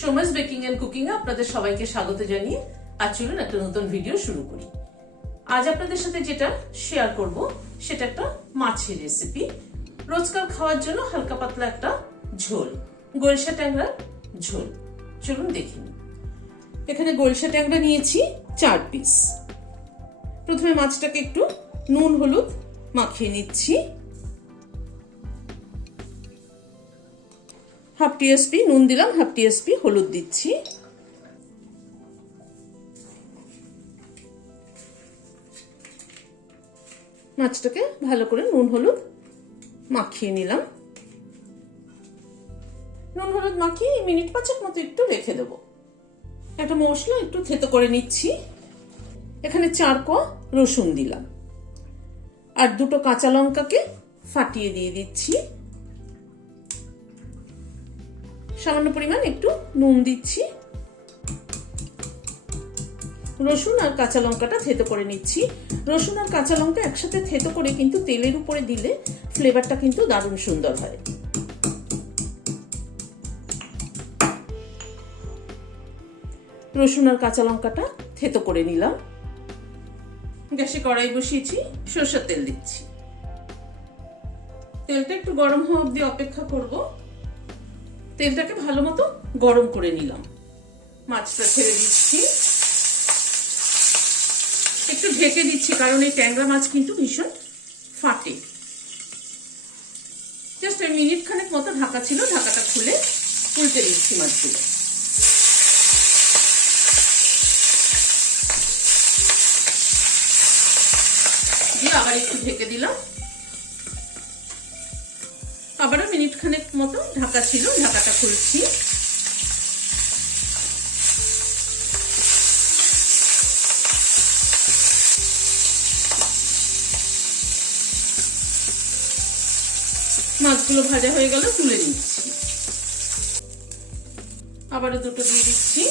Soma's baking and cooking এ আপনাদের সবাইকে স্বাগত জানিয়ে আজ চলুন একটা নতুন ভিডিও শুরু করি। আজ আপনাদের সাথে যেটা শেয়ার করব সেটা একটা মাছের রেসিপি, রোজকার খাওয়ার জন্য হালকা পাতলা একটা ঝোল, গলসা ট্যাংরার ঝোল। চলুন দেখে নিই। এখানে গলসা ট্যাংরা নিয়েছি 4 পিস। প্রথমে মাছটাকে একটু নুন হলুদ মাখিয়ে নিচ্ছি। হাফ টিএসপি নুন দিলাম, হাফ টিএসপি হলুদ দিচ্ছি। মাছটাকে ভালো করে নুন হলুদ মাখিয়ে নিলাম। নুন হলুদ মাখিয়ে মিনিট 5 মতো একটু রেখে দেবো। একটা মশলা একটু থেতো করে নিচ্ছি। এখানে 4 কোয়া রসুন দিলাম আর 2টো কাঁচা লঙ্কাকে ফাটিয়ে দিয়ে দিচ্ছি। সামান্য পরিমাণ একটু নুন দিচ্ছি। রসুন আর কাঁচা লঙ্কাটা থেতো করে নিচ্ছি। রসুন আর কাঁচা লঙ্কা একসাথে থেতো করে কিন্তু তেলের উপরে দিলে ফ্লেভারটা কিন্তু দারুণ সুন্দর হয়। রসুন আর কাঁচা লঙ্কাটা থেতো করে নিলাম। গ্যাসে কড়াই বসিয়েছি, সরষের তেল দিচ্ছি। তেলটা একটু গরম হওয়া অবধি অপেক্ষা করব। তেলটাকে ভালো মতো গরম করে নিলাম। মাছটা ছেড়ে দিচ্ছি, একটু ঢেকে দিচ্ছি কারণ এই ট্যাংরা মাছ কিন্তু ভীষণ ফাটে। জাস্ট মিনিট খানেক মতো ঢাকা ছিল, ঢাকাটা খুলে উল্টে দিচ্ছি মাছগুলো। দিয়ে আবার একটু ঢেকে দিলাম। আবারও মিনিট খানেক মতো ঢাকা ছিল, ঢাকাটা খুলছি। মাছগুলো ভাজা হয়ে গেল, তুলে নিচ্ছি। আবারও 2টো দিয়ে দিচ্ছি।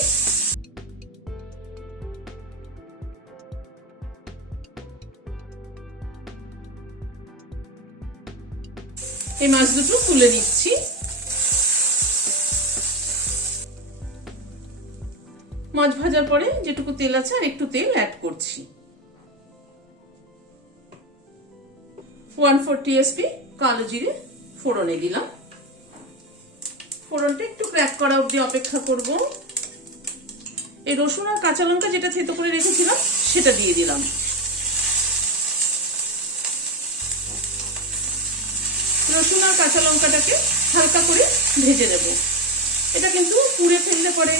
এই মাছ দুটো তুলে নিচ্ছি। মাছ ভাজার পরে যেটুকু তেল আছে আর একটু তেল অ্যাড করছি। 1/4 টিএসপি কালো জিরে ফোড়নে দিলাম। ফোড়নটা একটু ক্র্যাক করা অবধি অপেক্ষা করব। এই রসুন আর কাঁচা লঙ্কা যেটা থেতো করে রেখেছিলাম সেটা দিয়ে দিলাম। রসুন আর কাঁচা লঙ্কাটাকে হালকা করে ভেজে নেব। এটা কিন্তু পুড়ে ফেললে পরে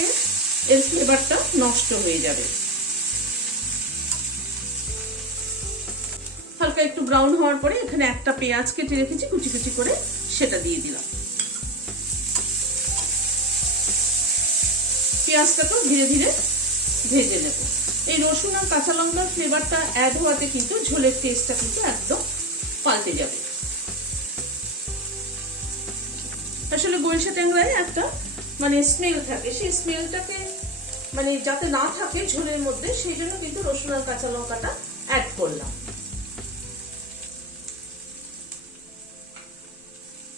এর ফ্লেভারটা নষ্ট হয়ে যাবে। হালকা একটু ব্রাউন হওয়ার পরে এখানে একটা পেঁয়াজ কেটে রেখেছি কুচি কুচি করে, সেটা দিয়ে দিলাম। পেঁয়াজটাকে ধীরে ধীরে ভেজে নেব। এই রসুন আর কাঁচা লঙ্কার ফ্লেভারটা অ্যাড হওয়াতে কিন্তু ঝোলের টেস্টটা কিন্তু একদম পাল্টে যাবে। আসলে গলসা ট্যাংরায় একটা স্মেল থাকে, সেই স্মেলটাকে যাতে না থাকে ঝোলের মধ্যে, সেই জন্য কিন্তু রসুন আর কাঁচা লঙ্কাটা অ্যাড করলাম।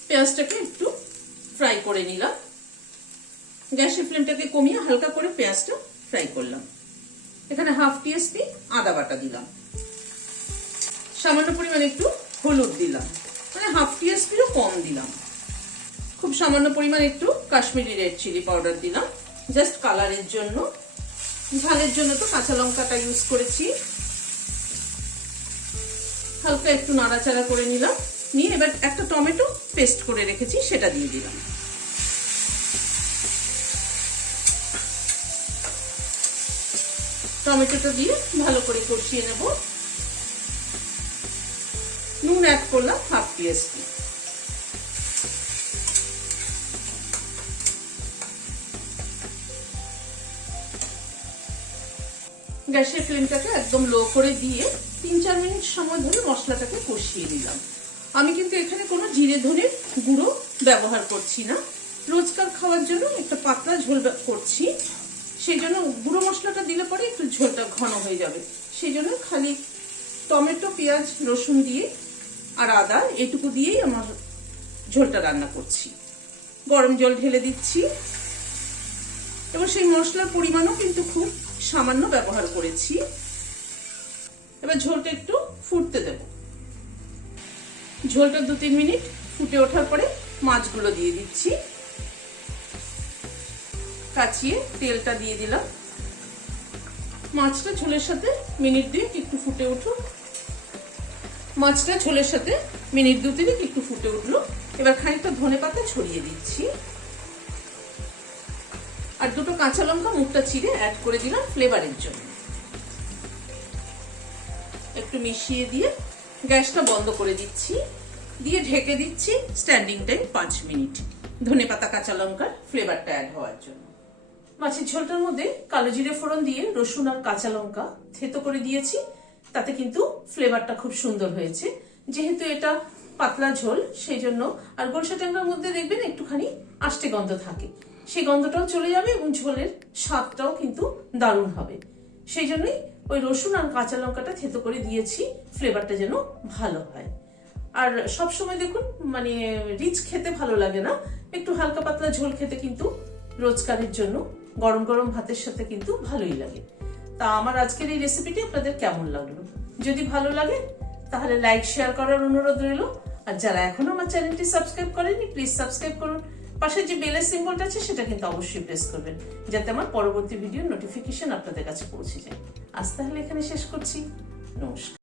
পেঁয়াজটাকে একটু ফ্রাই করে নিলাম। গ্যাসের ফ্লেমটাকে কমিয়ে হালকা করে পেঁয়াজটা ফ্রাই করলাম। এখানে হাফ টিএসপি আদা বাটা দিলাম। সামান্য পরিমাণ একটু হলুদ দিলাম, হাফ টিএসপিরও কম দিলাম। খুব সামান্য পরিমাণ একটু কাশ্মীরি রেড চিলি পাউডার দিলাম, জাস্ট কালারের জন্য। ঝালের জন্য তো কাঁচা লঙ্কাটা ইউজ করেছি। হালকা একটু নাড়াচাড়া করে নিলাম। নিয়ে এবার একটা টমেটো পেস্ট করে রেখেছি সেটা দিয়ে দিলাম। টমেটোটা দিয়ে ভালো করে কষিয়ে নেব। নুন অ্যাড করলাম হাফ টিএসপি। গ্যাসের ফ্লেমটাকে একদম লো করে দিয়ে 3-4 মিনিট সময় ধরে মশলাটাকে কষিয়ে নিলাম। আমি কিন্তু এখানে কোনো জিরে ধনের গুঁড়ো ব্যবহার করছি না, রোজকার খাওয়ার জন্য একটা পাতলা ঝোল করছি। সেই জন্য গুঁড়ো মশলাটা দিলে পরে একটু ঝোলটা ঘন হয়ে যাবে। সেই জন্য খালি টমেটো, পেঁয়াজ, রসুন দিয়ে আর আদা এটুকু দিয়েই আমার ঝোলটা রান্না করছি। গরম জল ঢেলে দিচ্ছি। এবার সেই মশলার পরিমাণও কিন্তু খুব সামান্য ব্যবহার করেছি। এবার ঝোলটা একটু ফুটতে দেব। ঝোলটা 2-3 মিনিট ফুটে ওঠার পরে মাছগুলো দিয়ে দিচ্ছি। কাচিয়ে তেলটা দিয়ে দিলাম। মাছটা ঝোলের সাথে মিনিট 2 একটু ফুটে উঠুক। মাছটা ঝোলের সাথে মিনিট 2-3 একটু ফুটে উঠলো। এবার খানিকটা ধনেপাতা ছড়িয়ে দিচ্ছি আর 2টো কাঁচা লঙ্কা মুখটা চিড়ে অ্যাড করে দিলাম ফ্লেভারের জন্য। একটু মিশিয়ে দিয়ে গ্যাসটা বন্ধ করে দিচ্ছি, দিয়ে ঢেকে দিচ্ছি স্ট্যান্ডিং টাইম 5 মিনিট ধনেপাতা কাঁচা লঙ্কার ফ্লেভারটা অ্যাড হওয়ার জন্য। মাছের ঝোলটার মধ্যে কালো জিরে ফোড়ন দিয়ে রসুন আর কাঁচা লঙ্কা থেতো করে দিয়েছি, তাতে কিন্তু ফ্লেভারটা খুব সুন্দর হয়েছে। যেহেতু এটা পাতলা ঝোল সেই জন্য, আর গোলসা ট্যাংরার মধ্যে দেখবেন একটুখানি আষ্টে গন্ধ থাকে, সেই গন্ধটাও চলে যাবে এবং ঝোলের স্বাদটাও কিন্তু দারুণ হবে। সেই জন্যই ওই রসুন আর কাঁচা লঙ্কাটা থেতো করে দিয়েছি, ফ্লেভারটা যেন ভালো হয়। আর সবসময় দেখুন মানে রিচ খেতে ভালো লাগে না, একটু হালকা পাতলা ঝোল খেতে কিন্তু রোজকারের জন্য গরম গরম ভাতের সাথে কিন্তু ভালোই লাগে। তা আমার আজকের এই রেসিপিটি আপনাদের কেমন লাগলো? যদি ভালো লাগে তাহলে লাইক শেয়ার করার অনুরোধ রইল। আর যারা এখনো আমার চ্যানেলটি সাবস্ক্রাইব করেনি প্লিজ সাবস্ক্রাইব করুন। পাশে যে বেলের সিম্বলটা আছে সেটা কিন্তু অবশ্যই প্রেস করবেন, যাতে আমার পরবর্তী ভিডিওর নোটিফিকেশন আপনাদের কাছে পৌঁছে যায়। আজ তাহলে এখানে শেষ করছি। নমস্কার।